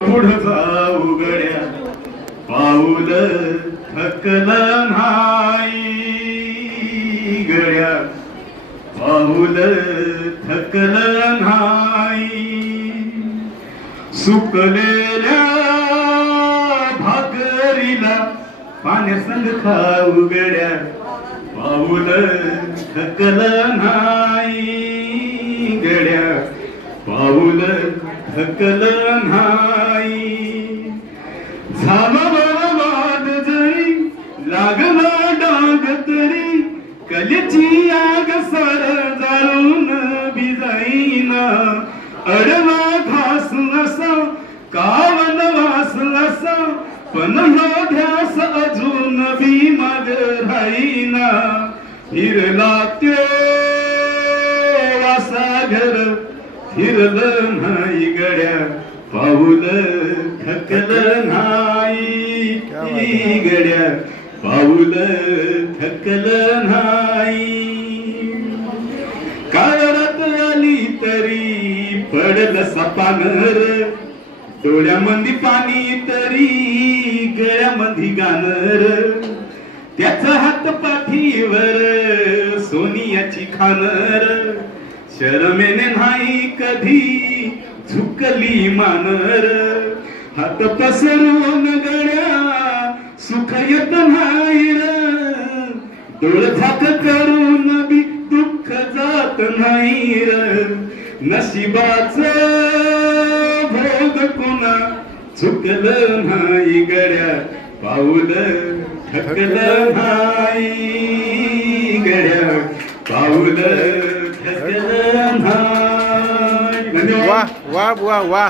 पुढ पाऊल थकलं नाही गड्या. पाऊल थकलं नाही. सुकलेल्या भाकरीला पाण्यासंग खाऊ गड्या. पाऊल थकल नाही गड्या. पाऊल थकलं नाही झाला बरबाद जरी लागला डाग तरी कलेची आग सर जाळून भिजाईना. अडवा घास नसा कावन वास नसा पण हा ध्यास अजून बी माग राहीना. फिरला त्यो वासाघर फिरलं नाही गड्या पाऊल थकलं नाही गड्या पाऊल थकलं नाही काळात आली तरी पडलं सपानर डोळ्यामध्ये पाणी तरी गळ्यामध्ये गाणर त्याचा हात पाठीवर सोनियाची खानर शरमेने नाही कधी झुकली मानर. हात पसरून गड्या सुख येत नाही र डोळ झाक करून बी दुःख जात नाही र नशिबाच भोग कोणा चुकलं नाही गड्या. पाऊल थकलं नाही गड्या. पाऊल थकलं धन्यवाद वा वा वा वा.